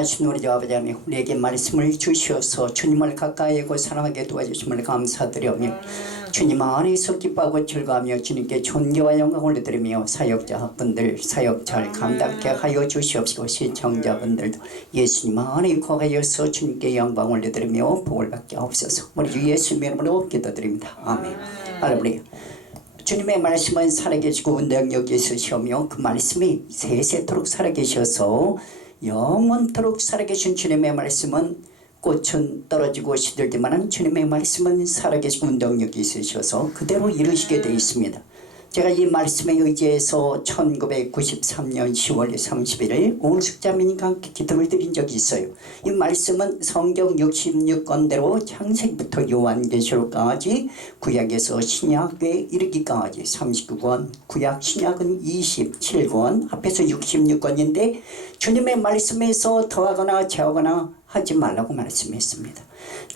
전능하신 우리 아버지 하나님, 우리에게 말씀을 주시어서 주님을 가까이 하고 사랑하게 도와주심을 감사드리며 주님 안에서 기뻐하고 즐거워하며 주님께 존귀와 영광을 올려드리며 사역자분들 사역 잘 감당케 하여 주시옵시고 시청자분들도 예수님 안에 거하여서 주님께 영광을 올려드리며 복을 받게 하옵소서. 우리 주 예수님의 이름으로 기도드립니다. 아멘. 할렐루야. 주님의 말씀은 살아계시고 능력이 있으시오며 그 말씀이 세세토록 살아계셔서 영원토록 살아계신 주님의 말씀은 꽃은 떨어지고 시들지만 주님의 말씀은 살아계시고 능력이 있으셔서 그대로 이루시게 되어 있습니다. 제가 이 말씀에 의지해서 1993년 10월 31일 온숙자매님과 함께 기도를 드린 적이 있어요. 이 말씀은 성경 66권대로 창세기부터 요한계시록까지 구약에서 신약에 이르기까지 39권, 구약 신약은 27권, 합해서 66권인데 주님의 말씀에서 더하거나 제하거나 하지 말라고 말씀했습니다.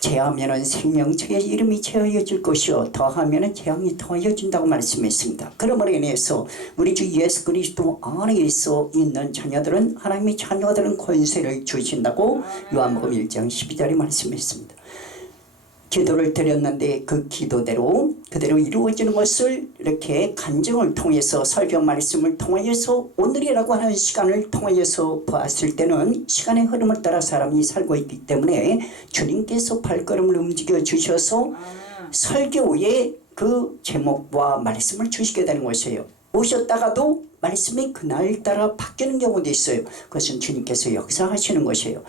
제하면은 생명체의 이름이 제하여질 것이요 더하면은 재앙이 더하여진다고 말씀했습니다. 그러므로 인해서 우리 주 예수 그리스도 안에 있어 있는 자녀들은 하나님의 자녀들은 권세를 주신다고 요한복음 1장 12절에 말씀했습니다. 기도를 드렸는데 그 기도대로 그대로 이루어지는 것을 이렇게 간증을 통해서 설교 말씀을 통하여서 오늘이라고 하는 시간을 통하여서 보았을 때는 시간의 흐름을 따라 사람이 살고 있기 때문에 주님께서 발걸음을 움직여 주셔서 설교의 그 제목과 말씀을 주시게 되는 것이에요. 오셨다가도 말씀이 그날따라 바뀌는 경우도 있어요. 그것은 주님께서 역사하시는 것이에요.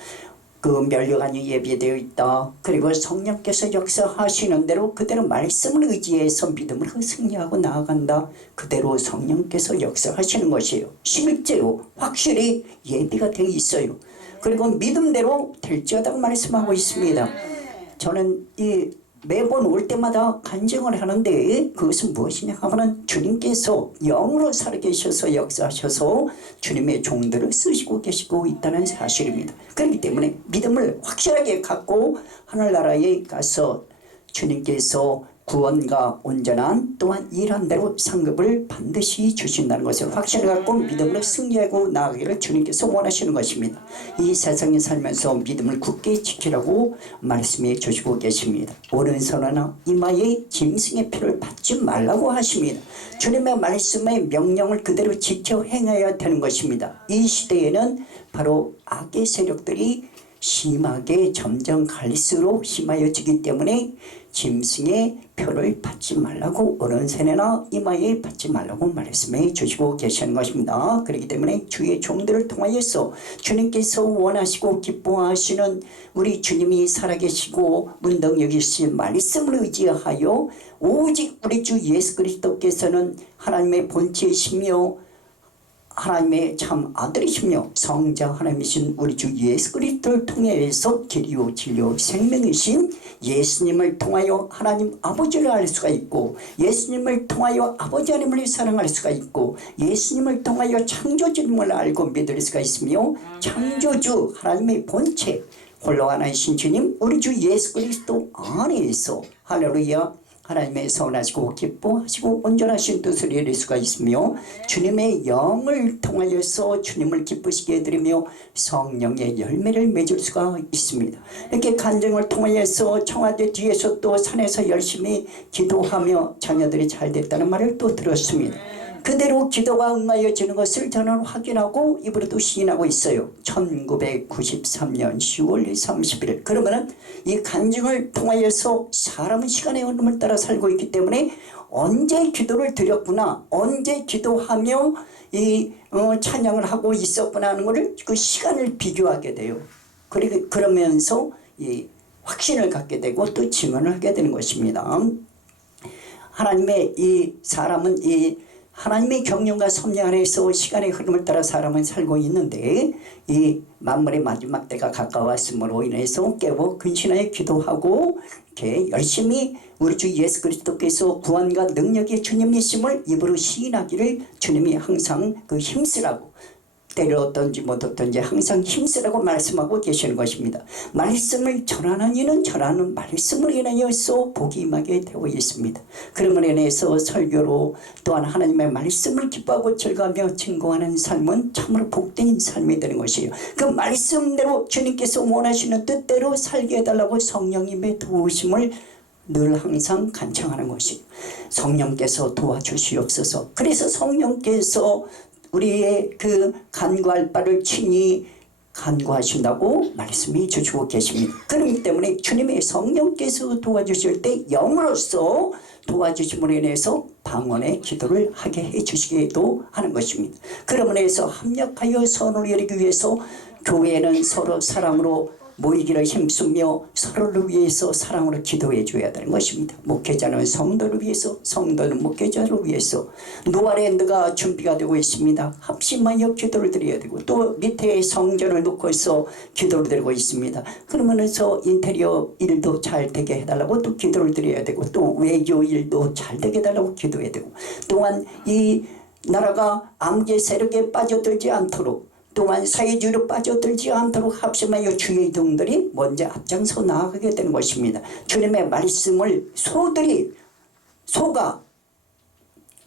그 면류관이 예비되어 있다. 그리고 성령께서 역사하시는 대로 그대로 말씀을 의지해서 믿음을 승리하고 나아간다. 그대로 성령께서 역사하시는 것이에요. 실제로 확실히 예비가 되어 있어요. 그리고 믿음대로 될지어다고 말씀하고 있습니다. 저는 매번 올 때마다 간증을 하는데 그것은 무엇이냐 하면 주님께서 영으로 살아계셔서 역사하셔서 주님의 종들을 쓰시고 계시고 있다는 사실입니다. 그렇기 때문에 믿음을 확실하게 갖고 하늘나라에 가서 주님께서 구원과 온전한 또한 일한 대로 상급을 반드시 주신다는 것을 확신을 갖고 믿음으로 승리하고 나아가기를 주님께서 원하시는 것입니다. 이 세상에 살면서 믿음을 굳게 지키라고 말씀해 주시고 계십니다. 오른손이나 이마에 짐승의 피를 받지 말라고 하십니다. 주님의 말씀의 명령을 그대로 지켜 행해야 되는 것입니다. 이 시대에는 바로 악의 세력들이 심하게 점점 갈수록 심하여지기 때문에 짐승의 표를 받지 말라고 오른손이나 이마에 받지 말라고 말씀해 주시고 계시는 것입니다. 그렇기 때문에 주의 종들을 통하여서 주님께서 원하시고 기뻐하시는 우리 주님이 살아계시고 문능력이 있으신 말씀을 의지하여 오직 우리 주 예수 그리스도께서는 하나님의 본체이시며 하나님의 참 아들이시며 성자 하나님이신 우리 주 예수 그리스도를 통해서 길이요 진리요 생명이신 예수님을 통하여 하나님 아버지를 알 수가 있고 예수님을 통하여 아버지 하나님을 사랑할 수가 있고 예수님을 통하여 창조주님을 알고 믿을 수가 있으며 창조주 하나님의 본체 홀로 하나이신 주님 우리 주 예수 그리스도 안에서 할렐루야 하나님의 선하시고 기뻐하시고 온전하신 뜻을 이룰 수가 있으며 주님의 영을 통하여서 주님을 기쁘시게 해드리며 성령의 열매를 맺을 수가 있습니다. 이렇게 간증을 통하여서 청와대 뒤에서 또 산에서 열심히 기도하며 자녀들이 잘 됐다는 말을 또 들었습니다. 그대로 기도가 응하여지는 것을 저는 확인하고 입으로도 시인하고 있어요. 1993년 10월 31일. 그러면은 이 간증을 통하여서 사람은 시간의 흐름을 따라 살고 있기 때문에 언제 기도를 드렸구나, 언제 기도하며 찬양을 하고 있었구나 하는 것을 그 시간을 비교하게 돼요. 그러면서 이 확신을 갖게 되고 또 증언을 하게 되는 것입니다. 하나님의 이 사람은 하나님의 경륜과 섭리 안에서 시간의 흐름을 따라 사람은 살고 있는데 이 만물의 마지막 때가 가까웠으므로 인해서 깨워 근신하여 기도하고 이렇게 열심히 우리 주 예수 그리스도께서 구원과 능력의 주님이심을 입으로 시인하기를 주님이 항상 그 힘쓰라고 때렸든지 못 얻든지 항상 힘쓰라고 말씀하고 계시는 것입니다. 말씀을 전하는 이는 전하는 말씀으로 인하여서 복이 임하게 되어 있습니다. 그러므로 인해서 설교로 또한 하나님의 말씀을 기뻐하고 즐거워하며 증거하는 삶은 참으로 복된 삶이 되는 것이에요. 그 말씀대로 주님께서 원하시는 뜻대로 살게 해달라고 성령님의 도우심을 늘 항상 간청하는 것이에요. 성령께서 도와주시옵소서. 그래서 성령께서 우리의 그 간구할 바를 친히 간구하신다고 말씀해 주시고 계십니다. 그렇기 때문에 주님의 성령께서 도와주실 때 영으로서 도와주심으로 인해서 방언의 기도를 하게 해주시기도 하는 것입니다. 그러므로 해서 합력하여 선을 이루기 위해서 교회는 서로 사랑으로 모이기를 힘쓰며 서로를 위해서 사랑으로 기도해 줘야 되는 것입니다. 목회자는 성도를 위해서, 성도는 목회자를 위해서. 노아랜드가 준비가 되고 있습니다. 합심하여 기도를 드려야 되고, 또 밑에 성전을 놓고서 기도를 드리고 있습니다. 그러면서 인테리어 일도 잘 되게 해달라고 또 기도를 드려야 되고, 또 외교 일도 잘 되게 해달라고 기도해야 되고, 또한 이 나라가 암계 세력에 빠져들지 않도록, 또한 사회주의로 빠져들지 않도록 합심하여 주의 종들이 먼저 앞장서 나아가게 되는 것입니다. 주님의 말씀을 소가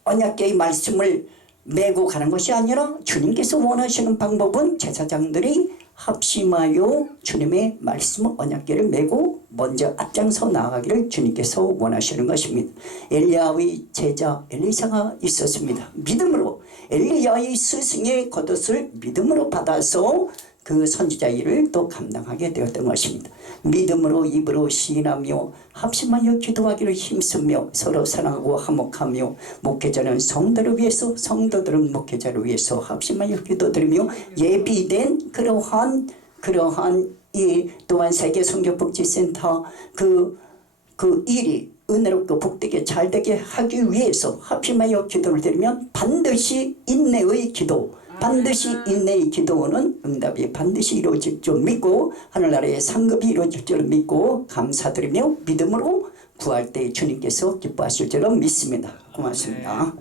언약궤의 말씀을 메고 가는 것이 아니라 주님께서 원하시는 방법은 제사장들이 합심하여 주님의 말씀 언약궤를 메고 먼저 앞장서 나아가기를 주님께서 원하시는 것입니다. 엘리야의 제자 엘리사가 있었습니다. 믿음으로 엘리야의 스승의 겉옷을 믿음으로 받아서 그 선지자 일을 또 감당하게 되었던 것입니다. 믿음으로 입으로 시인하며 합심하여 기도하기를 힘쓰며 서로 사랑하고 화목하며 목회자는 성도를 위해서, 성도들은 목회자를 위해서 합심하여 기도드리며 예비된 그러한 이 또한 세계 선교복지센터 그 일이 은혜롭고 복되게 잘되게 하기 위해서 합심하여 기도를 드리면 반드시 인내의 기도, 반드시 인내의 기도는 응답이 반드시 이루어질 줄 믿고 하늘나라의 상급이 이루어질 줄 믿고 감사드리며 믿음으로 구할 때 주님께서 기뻐하실 줄로 믿습니다. 고맙습니다.